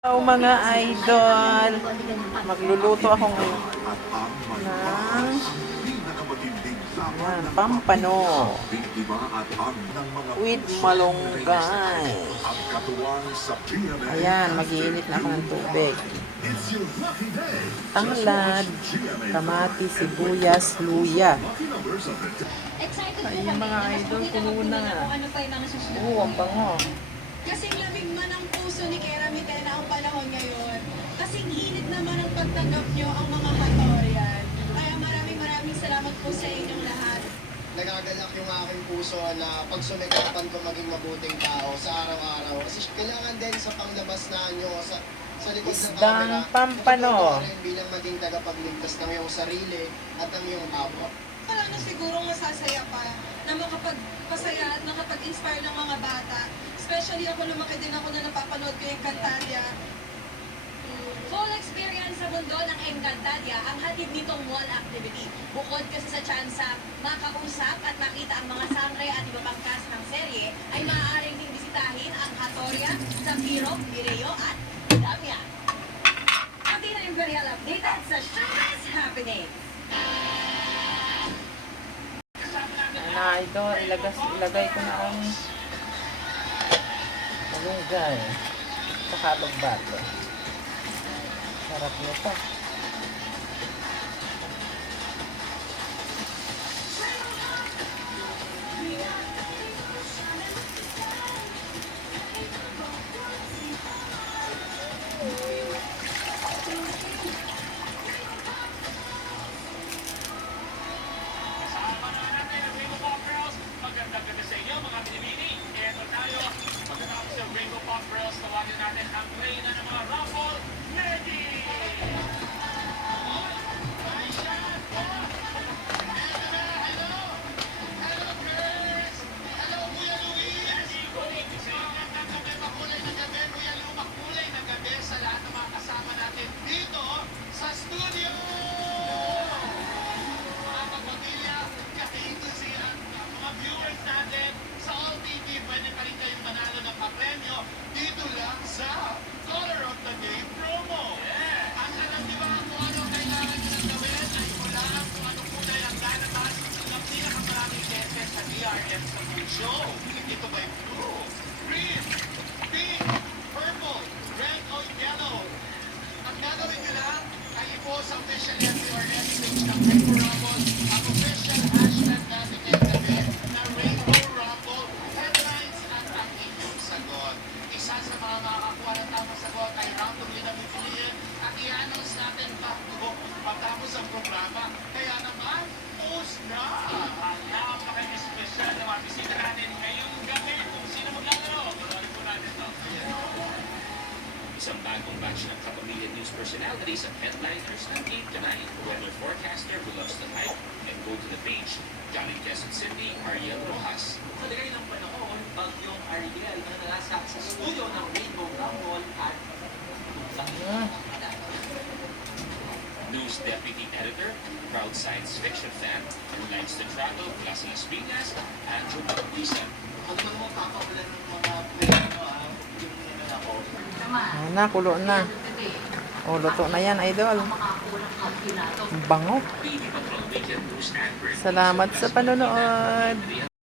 Hello mga idol, magluluto ako ngayon ng pampano with malunggay. Ayan, mag-iinit na ako ng tubig. Tanglad, kamatis, sibuyas, luya. Ayan mga idol, puno na. Ang bango. Kasing lamig man ang puso ni Kera Mitel na ang panahon ngayon. Kasing init naman ang pagtanggap nyo ang mga katoryan. Kaya maraming salamat po sa inyong lahat. Nagagalak yung aking puso na pagsumikapan ko maging mabuting tao sa araw-araw. Kasi kailangan din sa panglabas na nyo, sa likod ng camera. Pampano. Bilang maging tagapagligtas ng iyong sarili at ng iyong kapwa. Wala na sigurong masasaya pa na makapagpasaya at makapag-inspire ng mga bata. Especially ako, lumaki din ako na napapanood ko yung Encantadia. Full experience sa mundo ng Encantadia ang hatid nitong wall activity. Bukod kasi sa tsansa, makausap at makita ang mga sangre at iba pang cast ng serye, ay maaaring ding bisitahin ang Hatoria, Zafiro, Mireo at Damian. Pati na Imperial updated sa Showbiz Happening. Idol, ilagay ko na ang malunggay sa kalog-bato. Sarap nito. Magandang gabi sa inyo mga binibini. Eto tayo. Pagkatapos yung Rainbow Pop Girls, tawagin natin ang play na ng mga Rumble. Ready! Sa lahat ng mga kasama natin dito sa studio! Mga kapamilya, ka-enthusiast, mga viewers natin sa All TV, pwede pa rin kayong manalo ng papremyo dito lang sa Color of the Day promo. Ang alam di ba kung ano kailangan nyo nang gawin ay hulaan kung ano kulay ang lalabas ng pinakamaraming beses sa DRM sa food show. Ito ba'y blue, green, pink, purple, red o yellow? Ang gagawin nyo lang ay i-post sa official FDRS page ng Rainbow Rumble, ang official hashtag natin ngayong gabi na Rainbow Rumble headlines at ang inyong sagot. Isa sa mga makakakuha ng tamang sagot ay random yun ang pipiliin at i-announce natin bago matapos ang programa. Kaya naman, post na! Napaka-special na mga bisita natin ngayong gabi. Kung sino maglalaro, gawin po natin ito. Isang bagong batch ng Kapamilya News personalities at headliners ng 8 to 9. Weather forecaster who loves the hype and go to the page. Johnny Quezon City, Ariel Rojas. Maligay ng panahon, bagyong Ariel na nalasak sa studio ng Rainbow Rumble at News Deputy Editor, proud science fiction fan, who likes to travel, Las Piñas, Andrew Bautista. ano naman mo kakapalan ng mga play yung ako. Na, kulo na. O, luto na yan, idol. Ang bango. TV Patrol Weekend News Network. Salamat sa panonood.